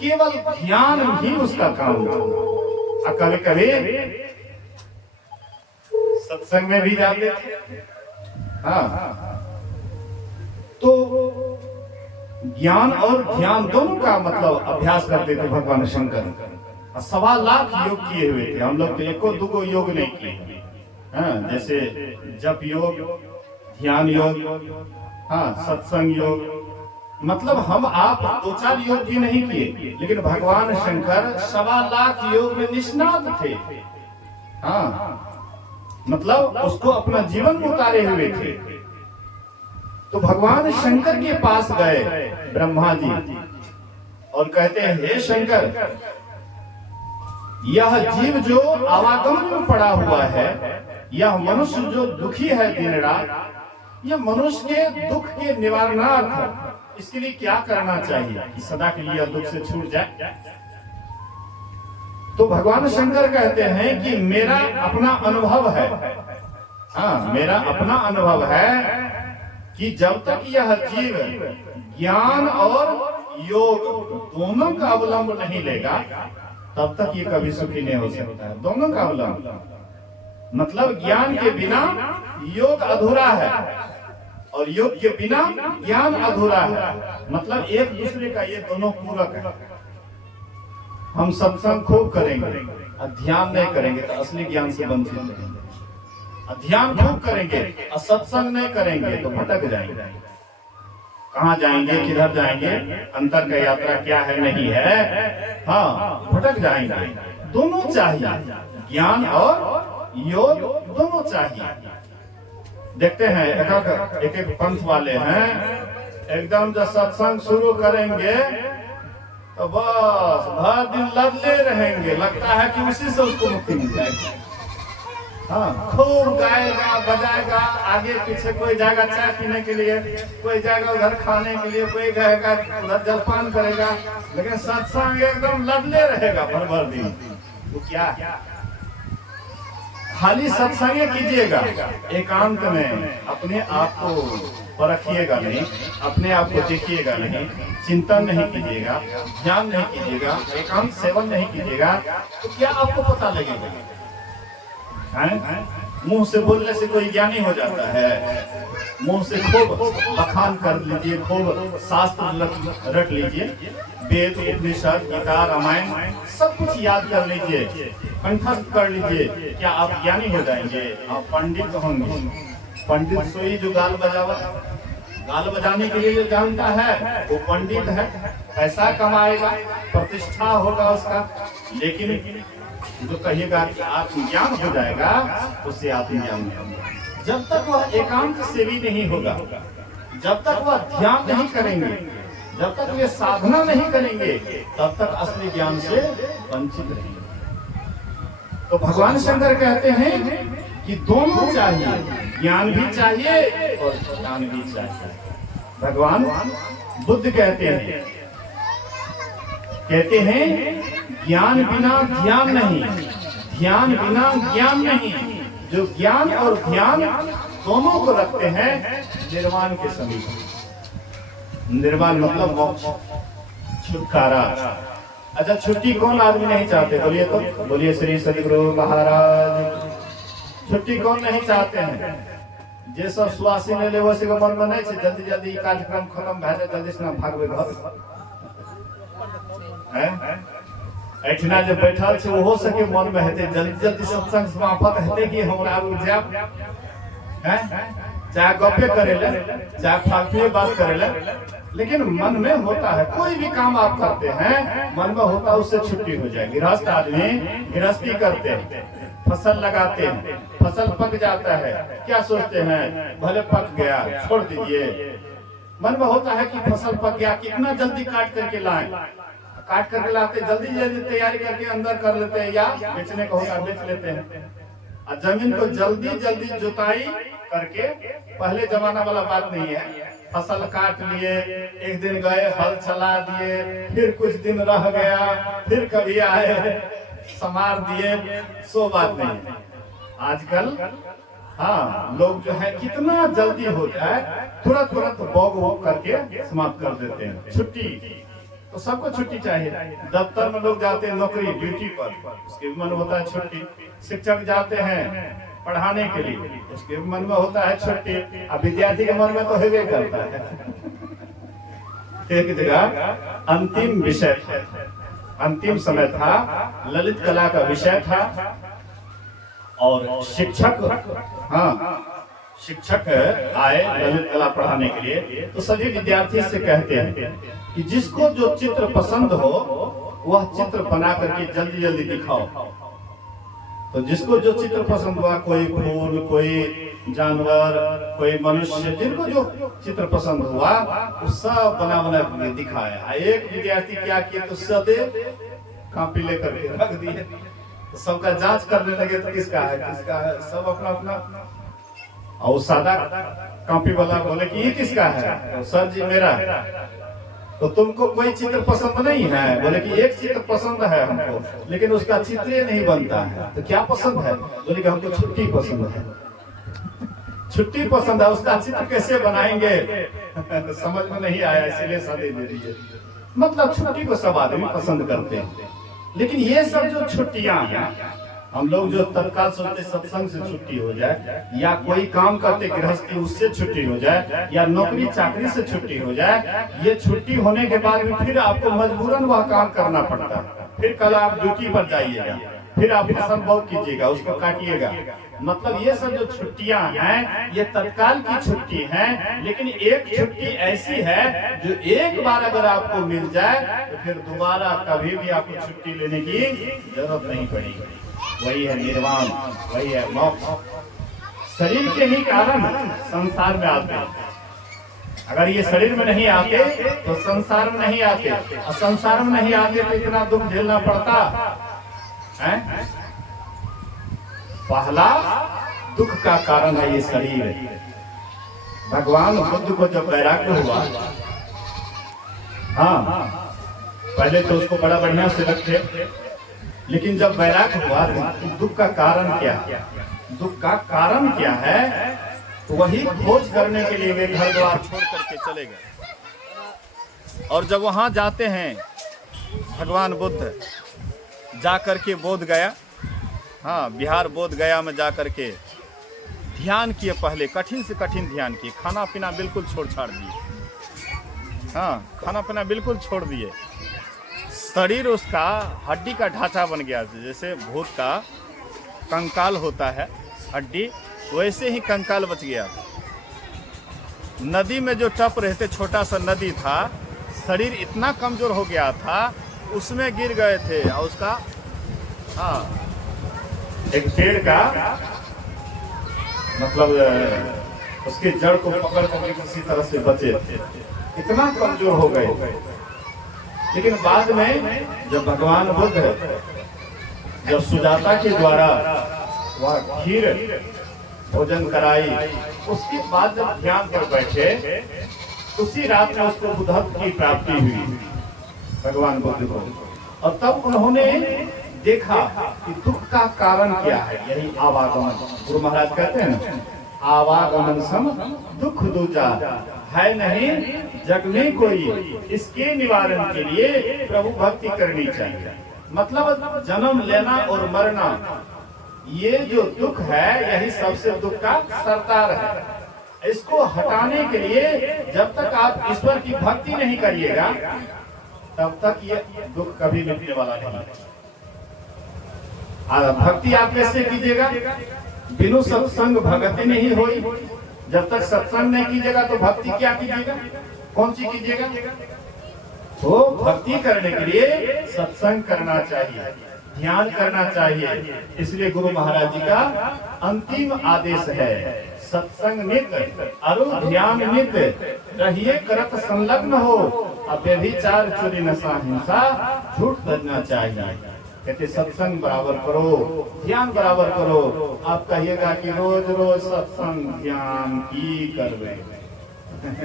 केवल ध्यान ही उसका काम था। कभी कभी सत्संग में भी जाते थे, हाँ, तो ज्ञान और ध्यान दोनों का मतलब अभ्यास करते थे भगवान शंकर। 1.25 लाख योग किए हुए थे। हम लोग तो 1-2 योग नहीं किए, हाँ, जैसे जप योग, ध्यान योग, हाँ, सत्संग योग, मतलब हम आप 2-4 योग भी नहीं किए, लेकिन भगवान शंकर 1.25 लाख योग में निष्णात थे, हाँ, मतलब उसको अपना जीवन में उतारे हुए थे। तो भगवान शंकर के पास गए ब्रह्मा जी और कहते हैं, हे शंकर, यह जीव जो आवागमन में पड़ा हुआ है, यह मनुष्य जो दुखी है दिन रात, यह मनुष्य के दुख के निवारणार्थ इसके लिए क्या करना चाहिए कि सदा के लिए दुख से छूट जाए। तो भगवान शंकर कहते हैं कि मेरा अपना अनुभव है, हाँ, मेरा अपना अनुभव है कि जब तक यह जीव ज्ञान और योग दोनों का अवलंब नहीं लेगा, तब तक ये कभी सुखी नहीं हो सकता है। दोनों का अवलंबन, मतलब ज्ञान के बिना योग अधूरा है और योग के बिना ज्ञान अधूरा है, मतलब एक दूसरे का ये दोनों पूरक है। हम सत्संग खूब करेंगे, ध्यान नहीं करेंगे तो असली ज्ञान से वंचित रहेंगे। ध्यान खूब करेंगे और सत्संग नहीं करेंगे तो भटक जाएंगे। कहाँ जाएंगे, किधर जाएंगे, अंतर का यात्रा क्या है नहीं है, हाँ भटक जाएंगे। दोनों चाहिए, ज्ञान और योग दोनों चाहिए। देखते हैं एक एक पंथ वाले हैं, एकदम जब सत्संग शुरू करेंगे तो बस भर दिन लदले रहेंगे, लगता है कि उसी से उसको मुक्ति मिल जाएगी। हाँ, खूब गाएगा बजाएगा, आगे पीछे कोई जाएगा चाय पीने के लिए, कोई जाएगा उधर खाने के लिए, कोई जाएगा उधर जलपान करेगा, लेकिन सत्संग एकदम लदले रहेगा भर दिन। वो क्या खाली सत्संग कीजिएगा, एकांत में अपने आप को परखिएगा नहीं, अपने आप को देखिएगा नहीं, चिंतन नहीं कीजिएगा, ध्यान नहीं कीजिएगा, एकांत सेवन नहीं कीजिएगा, तो क्या आपको पता लगेगा? मुंह से बोलने से कोई ज्ञानी हो जाता है? मुंह से खूब बखान कर लीजिए, खूब शास्त्र रट लीजिए, वेद उपनिषद गीता रामायण सब कुछ याद कर लीजिए, कंठस्थ कर लीजिए, क्या आप ज्ञानी हो जाएंगे? आप पंडित होंगे। पंडित सोई जो गाल बजाने के लिए जो जानता है वो पंडित है, पैसा कमाएगा, प्रतिष्ठा होगा उसका, लेकिन जो कहिएगा कि आत्मज्ञान हो जाएगा उससे आत्मज्ञान नहीं होगा। जब तक वह एकांत सेवी नहीं होगा, जब तक वह ध्यान नहीं करेंगे, जब तक वे साधना नहीं करेंगे, तब तक असली ज्ञान से वंचित रहेंगे। तो भगवान शंकर कहते हैं कि दोनों चाहिए, ज्ञान भी चाहिए और ध्यान भी चाहिए। भगवान बुद्ध कहते हैं ज्ञान बिना ध्यान नहीं, ध्यान बिना ज्ञान नहीं। जो ज्ञान और ध्यान दोनों को रखते हैं निर्वाण के समीप। निर्वाण मतलब मोक्ष, छुटकारा। अच्छा, छुट्टी कौन आदमी नहीं चाहते? बोलिए तो, बोलिए श्री सदगुरु महाराज। छुट्टी कौन नहीं चाहते हैं? जे सब सुवासी ले ले वैसे मन में नहीं, जल्दी जल्दी कार्यक्रम खत्म भए जाए, जल्दी से भागवे घर। एठना जो बैठल छे वो हो सके मन में हेते जल्दी जल्दी सत्संग समाप्त हेते कि हमरा जाब, चाहे गप्पे करेले, चाहे फालतू बात करेले, लेकिन मन में होता है। कोई भी काम आप करते हैं मन में होता है उससे छुट्टी हो जाए। गृहस्थ आदमी गृहस्थी करते हैं, फसल लगाते हैं, फसल पक जाता है, क्या सोचते हैं भले पक गया छोड़ दीजिए। मन में होता है कि फसल पक गया, कितना जल्दी काट करके लाएं, काट करके लाते जल्दी जल्दी तैयारी करके अंदर कर लेते हैं, या बेचने को होता बेच लेते हैं। और जमीन को जल्दी जल्दी जुताई करके, पहले जमाना वाला बात नहीं है, फसल काट लिए, एक दिन गए हल चला दिए, फिर कुछ दिन रह गया, फिर कभी आए समार दिए, सो बात नहीं है। आजकल हाँ लोग जो है कितना जल्दी हो जाए तुरंत तुरंत बॉग करके समाप्त कर देते हैं। छुट्टी तो सबको छुट्टी चाहिए। दफ्तर में लोग जाते हैं नौकरी ड्यूटी पर, उसके मन होता है छुट्टी। शिक्षक जाते हैं पढ़ाने के लिए, उसके मन में होता है छुट्टी। अब विद्यार्थी के मन में तो हेवे करता है। एक जगह अंतिम विषय था, अंतिम समय था, ललित कला का विषय था, और शिक्षक आए ललित कला पढ़ाने के लिए। तो सभी विद्यार्थी से कहते हैं कि जिसको जो चित्र पसंद हो वह चित्र बना करके जल्दी जल्दी दिखाओ। तो जिसको जो चित्र पसंद हुआ, कोई फूल, कोई जानवर, कोई मनुष्य, जिनको जो चित्र पसंद हुआ वो सब बना बना के दिखाया। एक विद्यार्थी क्या किया तो सदैव कॉपी लेकर के रख दिए, सबका जांच करने लगे तो किसका है किसका है, सब अपना अपना। और सादा कॉपी वाला बोले कि ये किसका है, तो सर जी मेरा है। तो तुमको कोई चित्र पसंद नहीं है? बोले कि एक चित्र पसंद है हमको, लेकिन उसका चित्र नहीं बनता है। तो क्या पसंद है? बोले कि हमको छुट्टी पसंद है। छुट्टी पसंद है, उसका चित्र कैसे बनाएंगे? समझ में नहीं आया, इसलिए सदी दे दी। मतलब छुट्टी को सब आदमी पसंद करते हैं, लेकिन ये सब जो छुट्टियां हैं, हम लोग जो तत्काल सोचते सत्संग से छुट्टी हो जाए, या कोई काम करते गृहस्थी उससे छुट्टी हो जाए, या नौकरी चाकरी से छुट्टी हो जाए, ये छुट्टी होने के बाद भी फिर आपको मजबूरन वह काम करना पड़ता है। फिर कल आप ड्यूटी पर जाइएगा, फिर आप फसल बो कीजिएगा, उसको काटिएगा। मतलब ये सब जो छुट्टियां हैं ये तत्काल की छुट्टी हैं, लेकिन एक छुट्टी ऐसी है जो एक बार अगर आपको मिल जाए तो फिर दोबारा कभी भी आपको छुट्टी लेने की जरूरत नहीं पड़ेगी। वही है निर्वाण, वही है मोक्ष। शरीर के ही कारण संसार में आते हैं। अगर ये शरीर में नहीं आते तो संसार में नहीं आते, और संसार में नहीं आते तो इतना दुख झेलना पड़ता है। पहला दुख का कारण है ये शरीर। भगवान बुद्ध को जब वैराग्य हुआ, हाँ पहले तो उसको बड़ा बढ़िया से रखे, लेकिन जब वैराग्य हुआ तो दुख का कारण क्या, दुख का कारण क्या है, तो वही खोज करने के लिए वे घर द्वार छोड़ करके चले गए। और जब वहां जाते हैं भगवान बुद्ध जाकर के बोध गया, हाँ बिहार बोध गया में जाकर के ध्यान किए, पहले कठिन से कठिन ध्यान किए, खाना पीना बिल्कुल छोड़ छाड़ दिए। हाँ खाना पीना बिल्कुल छोड़ दिए। शरीर उसका हड्डी का ढांचा बन गया, जैसे भूत का कंकाल होता है हड्डी, वैसे ही कंकाल बच गया। नदी में जो टप रहते, छोटा सा नदी था, शरीर इतना कमजोर हो गया था, उसमें गिर गए थे। और उसका हाँ एक पेड़ का मतलब उसके जड़ को पकड़ कर किसी तरह से बचे थे, इतना कमजोर हो गए। लेकिन बाद में जब भगवान बुद्ध जब सुजाता के द्वारा वह खीर भोजन कराई, उसके बाद जब ध्यान पर बैठे, उसी रात में उसको बुद्धत्व की प्राप्ति हुई भगवान बुद्ध को। और तब उन्होंने देखा कि दुख का कारण क्या है, यही आवागमन। गुरु महाराज कहते हैं ना, आवागमन सम दुख दूजा है नहीं जग में कोई, इसके निवारण के लिए प्रभु भक्ति करनी चाहिए। मतलब जन्म लेना और मरना, ये जो दुख है यही सबसे दुख का सरदार है। इसको हटाने के लिए जब तक आप ईश्वर की भक्ति नहीं करिएगा तब तक ये दुख कभी मिटने वाला नहीं है। भक्ति आप कैसे कीजिएगा? बिनु सत्संग भक्ति नहीं होई। जब तक सत्संग नहीं कीजिएगा तो भक्ति क्या कीजिएगा, कौन सी कीजिएगा? तो भक्ति करने के लिए सत्संग करना चाहिए, ध्यान करना चाहिए। इसलिए गुरु महाराज जी का अंतिम आदेश है, सत्संग नित अरु ध्यान नित रहिए करत संलग्न हो, व्यभिचार चोरी नशा हिंसा झूठ करना चाहिए। कहते सत्संग बराबर करो, ध्यान बराबर करो। आप कहिएगा कि रोज रोज सत्संग ध्यान की करवे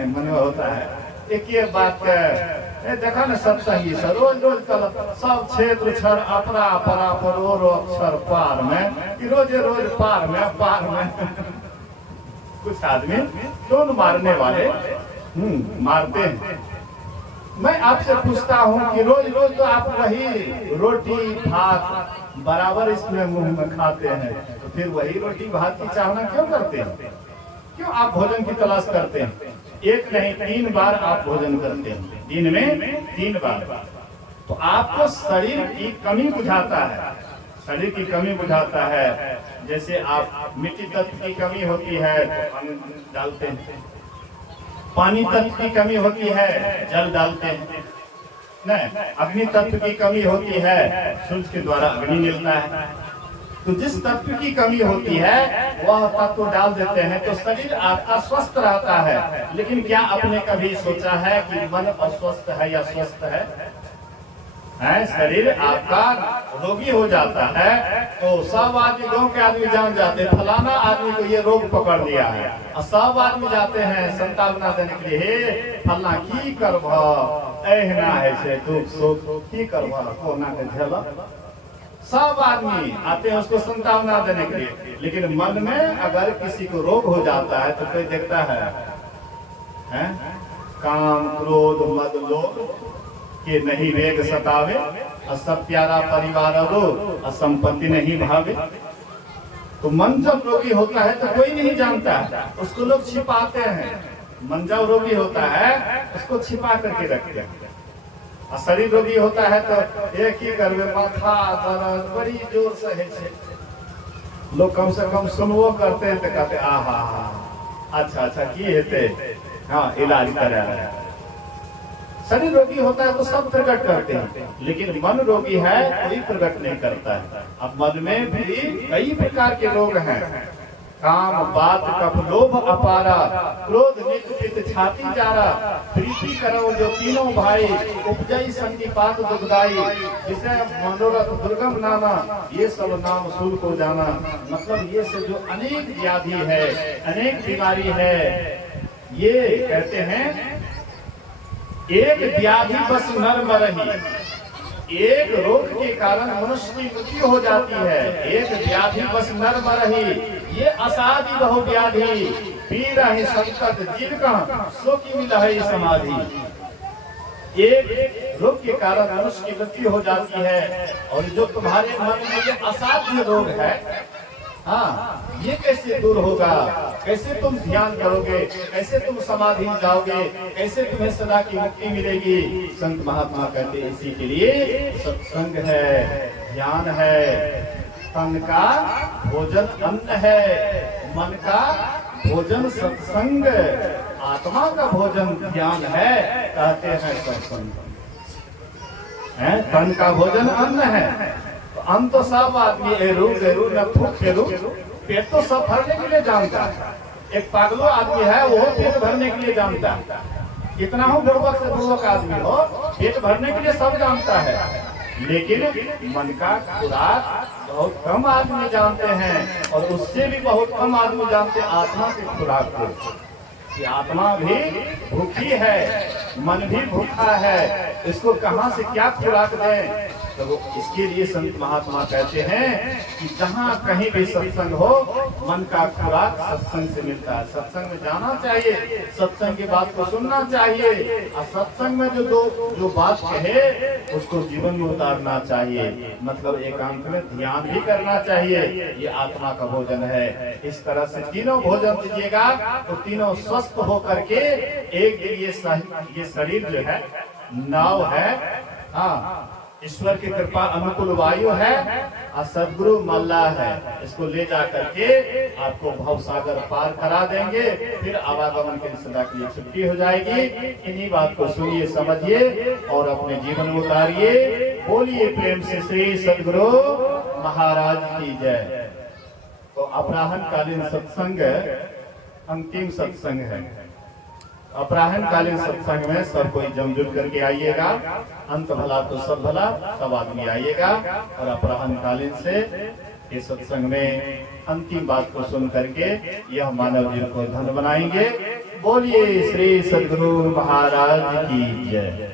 मन में होता है। एक ये बात है, देखा ना सत्संगी से रोज रोज कल सब क्षेत्र क्षर अपरा परा परो अक्षर पार में, रोज रोज पार में कुछ आदमी दोनों मारने वाले मारते हैं। मैं आपसे पूछता हूँ कि रोज रोज तो आप वही रोटी भात बराबर इसमें मुंह में खाते हैं, तो फिर वही रोटी भात की चाहना क्यों करते हैं? क्यों आप भोजन की तलाश करते हैं? एक नहीं 3 बार आप भोजन करते हैं, दिन में 3 बार। तो आपको शरीर की कमी बुझाता है, शरीर की कमी बुझाता है। जैसे आप मिट्टी तत्व की कमी होती है तो पानी डालते हैं, पानी तत्व की कमी होती है जल डालते हैं, नहीं अग्नि तत्व की कमी होती है सूर्य के द्वारा अग्नि मिलता है। तो जिस तत्व की कमी होती है वह तत्व डाल देते हैं, तो शरीर आपका स्वस्थ रहता है। लेकिन क्या आपने कभी सोचा है कि मन अस्वस्थ है या स्वस्थ है? शरीर आपका रोगी हो जाता है तो सब आदमी, गाँव के आदमी जान जाते फलाना आदमी को ये रोग पकड़ लिया है, और सब आदमी जाते हैं संतावना देने के लिए, फलना की करब एहना है से दुख सुख की करब कोना के झेल। सब आदमी आते हैं उसको संतावना देने के लिए। लेकिन मन में अगर किसी को रोग हो जाता है तो कोई देखता है काम क्रोध मद लोभ कि नहीं वेग सतावे, और सब प्यारा परिवार हो, और संपत्ति नहीं भावे। तो मन जब रोगी होता है तो कोई नहीं जानता, उसको लोग छिपाते हैं। मन जब रोगी होता है उसको छिपा करके रखते हैं। और शरीर रोगी होता है तो एक ही करवे, माथा दर्द बड़ी जोर से है, लोग कम से कम सुनवो करते हैं तो कहते आहा अच्छा की हेते, हाँ इलाज करा रहा है। शरीर रोगी होता है तो सब प्रकट करते हैं, लेकिन मन रोगी है कोई प्रकट नहीं करता है। अब मन में भी कई प्रकार के रोग हैं, काम बात कफ लोभ अपारा, क्रोध नित पित छाती जारा, प्रीति करो जो तीनों भाई, उपजई संगीपात दुखदाई, जिसे मनोरथ दुर्गम नाना, ये सब नाम सूल को जाना। मतलब ये से जो अनेक व्याधि है, अनेक बीमारी है, ये कहते हैं एक व्याधि बस नर मरही, एक रोग के कारण मनुष्य की मृत्यु हो जाती है। एक व्याधि बस नर मरही, ये असाधि बहु व्याधि, पीड़ा ही संकट जिनका सो की मिला है समाधि। एक रोग के कारण मनुष्य की मृत्यु हो जाती है, और जो तुम्हारे मन में ये असाध्य रोग है, हाँ ये कैसे दूर होगा, कैसे तुम ध्यान करोगे, कैसे तुम समाधि जाओगे, कैसे तुम्हें सदा की मुक्ति मिलेगी। संत महात्मा कहते हैं इसी के लिए सत्संग है, ध्यान है, तन का भोजन अन्न है, मन का भोजन सत्संग, आत्मा का भोजन ध्यान है, कहते हैं सत्संग है। तन का भोजन अन्न है, अन्न तो सब आदमी एरू न थूक फेरू, पेट तो सब भरने के लिए जानता है। एक पागलो आदमी है वो पेट भरने के लिए जानता है, कितना हो बुर्बक से बुर्बक आदमी हो, पेट भरने के लिए सब जानता है, लेकिन मन का खुराक बहुत कम आदमी जानते हैं, और उससे भी बहुत कम आदमी जानते आत्मा के खुराक को। कि आत्मा भी भूखी है, मन भी भूखा है, इसको कहां से क्या खुराक दें। तो वो इसके लिए संत महात्मा कहते हैं कि जहाँ कहीं भी सत्संग हो, मन का खुराक सत्संग से मिलता है। सत्संग में जाना चाहिए, सत्संग की बात को सुनना चाहिए, और सत्संग में जो बात कहे उसको जीवन में उतारना चाहिए। मतलब एकांत में ध्यान भी करना चाहिए। ये आत्मा का भोजन है। इस तरह से तीनों भोजन दीजिएगा तो तीनों स्वस्थ होकर के एक ये शरीर जो है नाव है, हाँ ईश्वर की कृपा अनुकूल वायु है, और सदगुरु मल्लाह है, इसको ले जा करके आपको भव सागर पार करा देंगे, फिर आवागमन के सदा के लिए छुट्टी हो जाएगी। इन्हीं बात को सुनिए, समझिए और अपने जीवन में उतारिए। बोलिए प्रेम से श्री सदगुरु महाराज की जय। तो अपराह्न कालीन सत्संग अंतिम सत्संग है। अपराह्न कालीन सत्संग में सब कोई जमजुट करके आइएगा। अंत भला तो सब भला, सब आदमी आइएगा, और अपराह्न कालीन से इस सत्संग में अंतिम बात को सुन करके यह मानव जीवन को धन्य बनाएंगे। बोलिए श्री सद्गुरु महाराज की जय।